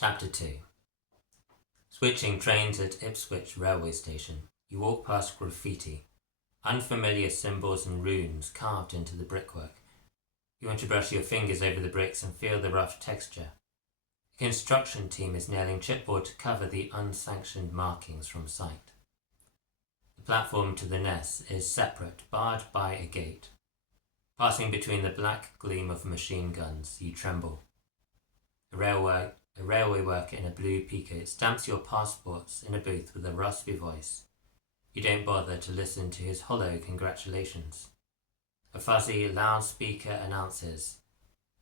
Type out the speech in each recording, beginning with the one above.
Chapter 2. Switching trains at Ipswich railway station, you walk past graffiti, unfamiliar symbols and runes carved into the brickwork. You want to brush your fingers over the bricks and feel the rough texture. The construction team is nailing chipboard to cover the unsanctioned markings from sight. The platform to the Ness is separate, barred by a gate. Passing between the black gleam of machine guns, you tremble. A railway worker in a blue peacoat stamps your passports in a booth with a raspy voice. You don't bother to listen to his hollow congratulations. A fuzzy loudspeaker announces,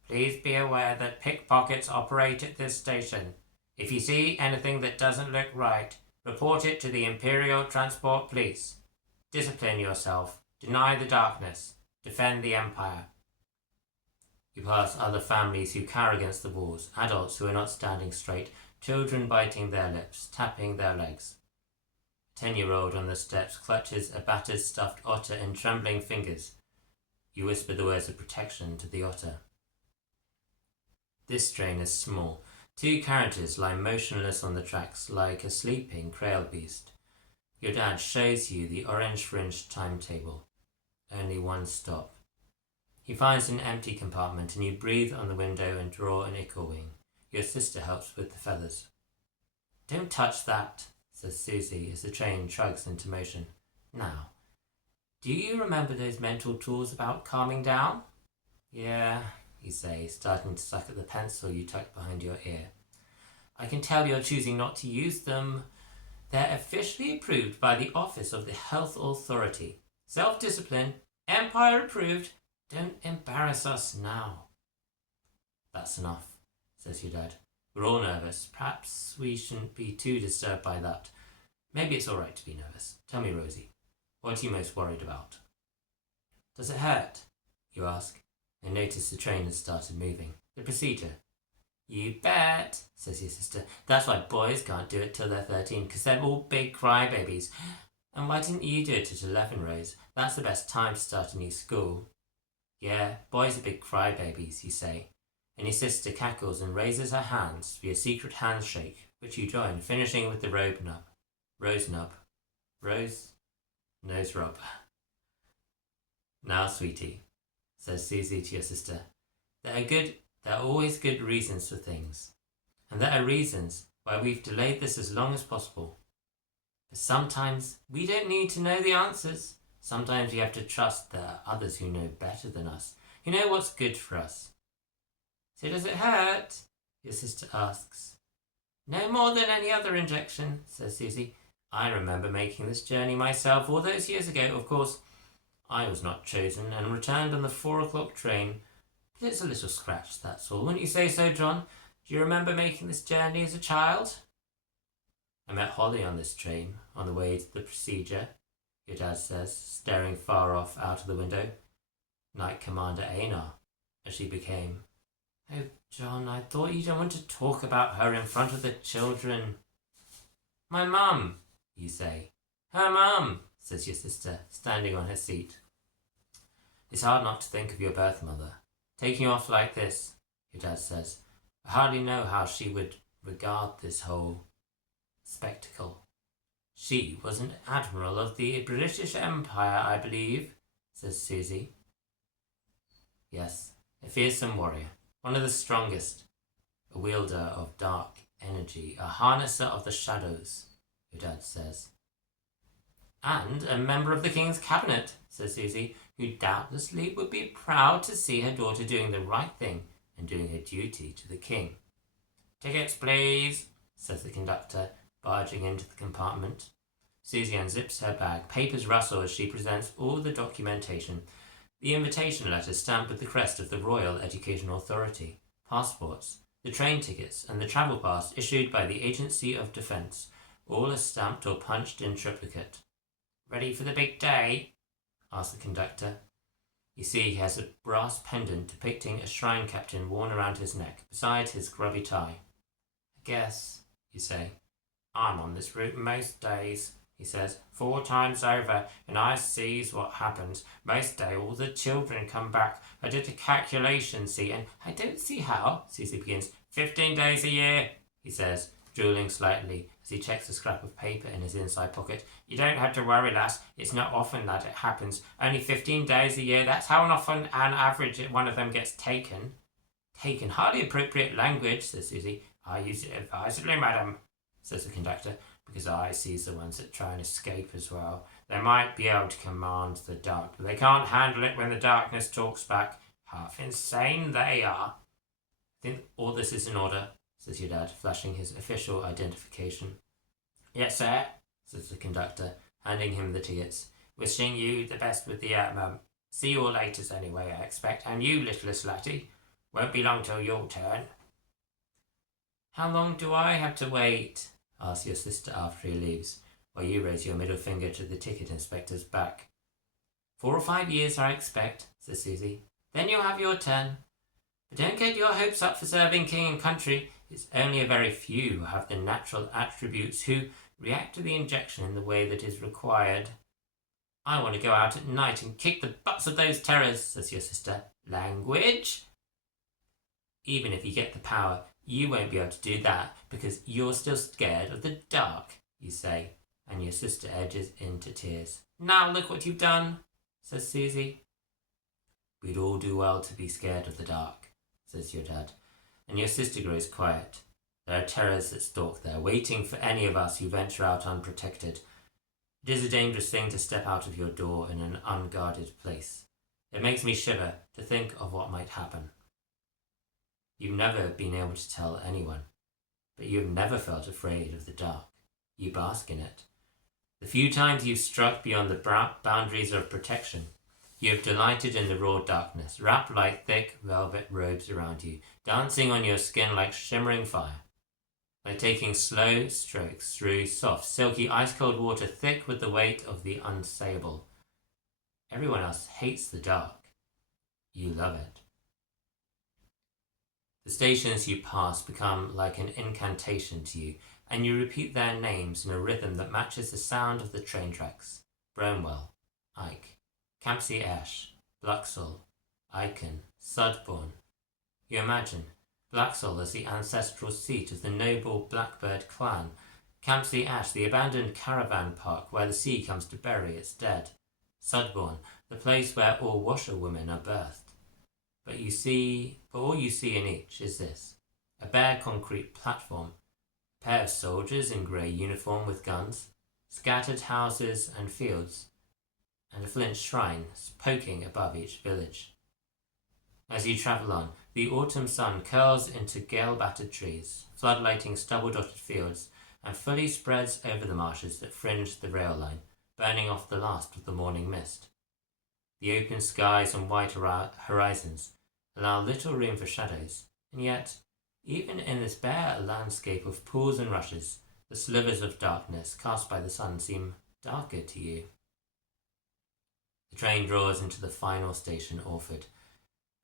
"Please be aware that pickpockets operate at this station. If you see anything that doesn't look right, report it to the Imperial Transport Police. Discipline yourself. Deny the darkness. Defend the Empire." You pass other families who cower against the walls, adults who are not standing straight, children biting their lips, tapping their legs. A 10-year-old on the steps clutches a battered stuffed otter in trembling fingers. You whisper the words of protection to the otter. This train is small. 2 carriages lie motionless on the tracks like a sleeping Creole beast. Your dad shows you the orange-fringed timetable. Only one stop. He finds an empty compartment and you breathe on the window and draw an ichor wing. Your sister helps with the feathers. "Don't touch that," says Susie as the train chugs into motion. "Now, do you remember those mental tools about calming down?" "Yeah," you say, starting to suck at the pencil you tucked behind your ear. "I can tell you're choosing not to use them. They're officially approved by the Office of the Health Authority. Self-discipline, Empire approved. Don't embarrass us now." "That's enough," says your dad. "We're all nervous. Perhaps we shouldn't be too disturbed by that. Maybe it's all right to be nervous. Tell me, Rosie, what are you most worried about?" "Does it hurt?" you ask, and notice the train has started moving. "The procedure." "You bet," says your sister. "That's why boys can't do it till they're 13, because they're all big crybabies. And why didn't you do it at 11, Rose? That's the best time to start a new school." "Yeah, boys are big crybabies," you say, and your sister cackles and raises her hands for your secret handshake, which you join, finishing with the rose nose rub. "Now, sweetie," says Susie to your sister, there are always good reasons for things, and there are reasons why we've delayed this as long as possible. But sometimes we don't need to know the answers. Sometimes we have to trust there are others who know better than us, who know what's good for us." "So does it hurt?" your sister asks. "No more than any other injection," says Susie. "I remember making this journey myself all those years ago. Of course, I was not chosen and returned on the 4 o'clock train, but it's a little scratch, that's all. Wouldn't you say so, John? Do you remember making this journey as a child?" "I met Holly on this train, on the way to the procedure," your dad says, staring far off out of the window. "Knight Commander Einar, as she became." "Oh, John, I thought you don't want to talk about her in front of the children." "My mum," you say. "Her mum," says your sister, standing on her seat. "It's hard not to think of your birth mother. Taking you off like this," your dad says. "I hardly know how she would regard this whole spectacle." "She was an admiral of the British Empire, I believe," says Susie. "Yes, a fearsome warrior, one of the strongest, a wielder of dark energy, a harnesser of the shadows," your dad says. "And a member of the King's cabinet," says Susie, who doubtlessly would be proud to see her daughter doing the right thing and doing her duty to the King. "Tickets, please," says the conductor, barging into the compartment. Susie unzips her bag. Papers rustle as she presents all the documentation. The invitation letter stamped with the crest of the Royal Education Authority, passports, the train tickets, and the travel pass issued by the Agency of Defence. All are stamped or punched in triplicate. "Ready for the big day?" asks the conductor. You see he has a brass pendant depicting a shrine captain worn around his neck, beside his grubby tie. "I guess," you say. "I'm on this route most days," he says, "4 times over, and I sees what happens. Most day all the children come back. I did a calculation, see, and I don't see how," Susie begins. 15 days a year," he says, drooling slightly as he checks a scrap of paper in his inside pocket. You don't have to worry, lass. It's not often that it happens. Only 15 days a year. That's how often on average one of them gets taken. Taken? Hardly appropriate language, says Susie. I use it advisedly, madam, says the conductor, because I sees the ones that try and escape as well. They might be able to command the dark, but they can't handle it when the darkness talks back. Half insane they are. I think all this is in order, says your dad, flashing his official identification. Yes, sir, says the conductor, handing him the tickets. Wishing you the best with the see you all later anyway, I expect. And you, littlest laddie, won't be long till your turn. How long do I have to wait? Asks your sister after he leaves, while you raise your middle finger to the ticket inspector's back. 4 or 5 years, I expect, says Susie. Then you'll have your turn. But don't get your hopes up for serving king and country. It's only a very few who have the natural attributes who react to the injection in the way that is required. I want to go out at night and kick the butts of those terrors, says your sister. Language? Even if you get the power, you won't be able to do that because you're still scared of the dark, you say, and your sister edges into tears. Now look what you've done, says Susie. We'd all do well to be scared of the dark, says your dad, and your sister grows quiet. There are terrors that stalk there, waiting for any of us who venture out unprotected. It is a dangerous thing to step out of your door in an unguarded place. It makes me shiver to think of what might happen. You've never been able to tell anyone, but you have never felt afraid of the dark. You bask in it. The few times you've struck beyond the boundaries of protection, you have delighted in the raw darkness, wrapped like thick velvet robes around you, dancing on your skin like shimmering fire, like taking slow strokes through soft, silky, ice-cold water thick with the weight of the unsayable. Everyone else hates the dark. You love it. The stations you pass become like an incantation to you, and you repeat their names in a rhythm that matches the sound of the train tracks. Bramwell, Ike, Campsie Ash, Blacksall, Aiken, Sudbourne. You imagine Blacksall as the ancestral seat of the noble Blackbird clan, Campsie Ash the abandoned caravan park where the sea comes to bury its dead, Sudbourne the place where all washerwomen are birthed. But all you see in each is this: a bare concrete platform, a pair of soldiers in grey uniform with guns, scattered houses and fields, and a flint shrine poking above each village. As you travel on, the autumn sun curls into gale-battered trees, floodlighting stubble-dotted fields, and fully spreads over the marshes that fringe the rail line, burning off the last of the morning mist. The open skies and white horizons allow little room for shadows, and yet, even in this bare landscape of pools and rushes, the slivers of darkness cast by the sun seem darker to you. The train draws into the final station, Orford.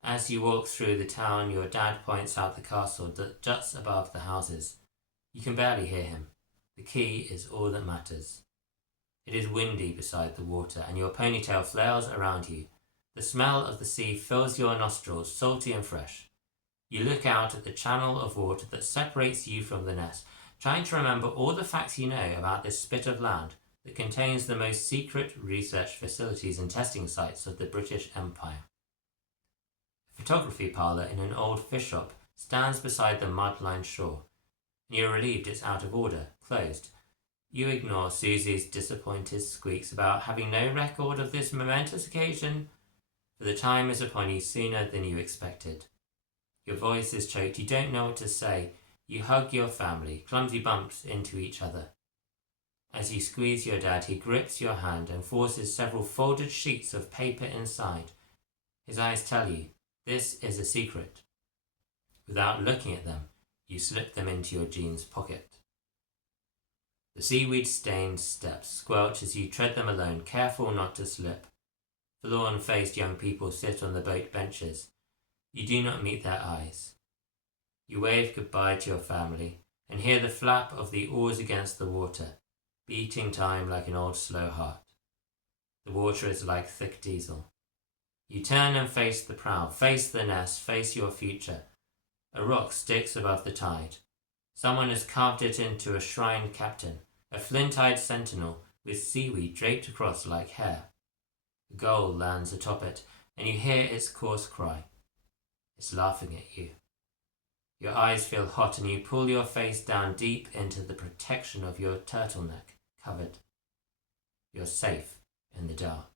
As you walk through the town, your dad points out the castle that juts above the houses. You can barely hear him. The key is all that matters. It is windy beside the water, and your ponytail flails around you. The smell of the sea fills your nostrils, salty and fresh. You look out at the channel of water that separates you from the nest, trying to remember all the facts you know about this spit of land that contains the most secret research facilities and testing sites of the British Empire. A photography parlour in an old fish shop stands beside the mud-lined shore, and you're relieved it's out of order, closed. You ignore Susie's disappointed squeaks about having no record of this momentous occasion, for the time is upon you sooner than you expected. Your voice is choked, you don't know what to say. You hug your family, clumsy bumps into each other. As you squeeze your dad, he grips your hand and forces several folded sheets of paper inside. His eyes tell you, this is a secret. Without looking at them, you slip them into your jeans pocket. The seaweed-stained steps squelch as you tread them alone, careful not to slip. Forlorn-faced young people sit on the boat benches. You do not meet their eyes. You wave goodbye to your family and hear the flap of the oars against the water, beating time like an old slow heart. The water is like thick diesel. You turn and face the prow, face the nest, face your future. A rock sticks above the tide. Someone has carved it into a shrine captain, a flint-eyed sentinel with seaweed draped across like hair. A gull lands atop it, and you hear its coarse cry. It's laughing at you. Your eyes feel hot, and you pull your face down deep into the protection of your turtleneck covered. You're safe in the dark.